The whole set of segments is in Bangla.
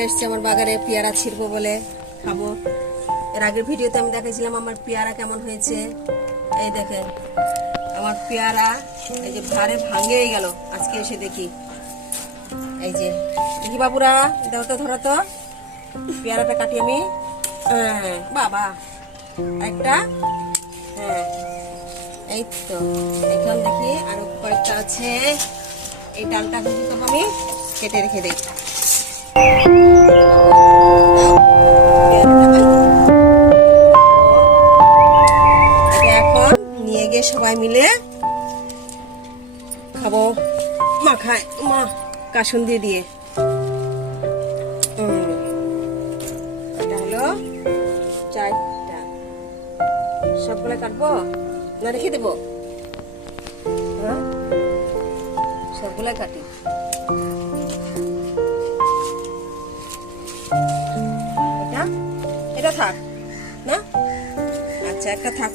চলে এসেছি আমার বাগানে পেয়ারা ছিড়বো বলে খাবো। এর আগের ভিডিওতে আমি দেখেছিলাম আমার পেয়ারা কেমন হয়েছে। এই দেখেন আমার পেয়ারা এই যে ভারে ভাঙেই গেল। আজকে এসে দেখি, এই যে দেখি বাবুরা দাও তো, ধরো তো পেয়ারাটা কাটি আমি। হ্যাঁ বাবা একটা, হ্যাঁ এই তো এখন দেখি আরো কয়েকটা আছে। এই ডালটা কি করবো আমি, কেটে রেখে দিই। এখন নিয়ে গিয়ে সবাই মিলে খাবো মাখায় কাসুন্দি দিয়ে। এটা হলো চারটা, সবগুলো কাটবো না রেখে দেবো? সবগুলো কাটি। এটা থাক না, আচ্ছা একটা থাক।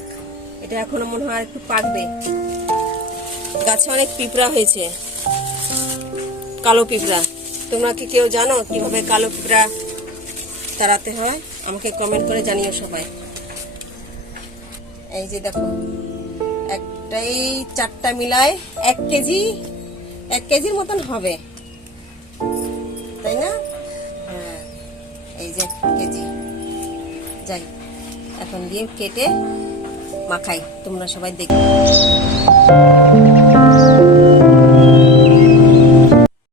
এটা এখনো মনে হয় একটু পাকবে। গাছে অনেক পিঁপড়া হয়েছে, কালো পিঁপড়া। তোমরা কি কেউ জানো কিভাবে কালো পিঁপড়া তাড়াতে হয়? আমাকে কমেন্ট করে জানিও সবাই। এই যে দেখো একটাই চারটা মিলায় 1 কেজির মতন হবে, তাই না? হ্যাঁ এই যে 1 কেজি। যাই এখন দিয়ে কেটে মাখাই, তোমরা সবাই দেখো।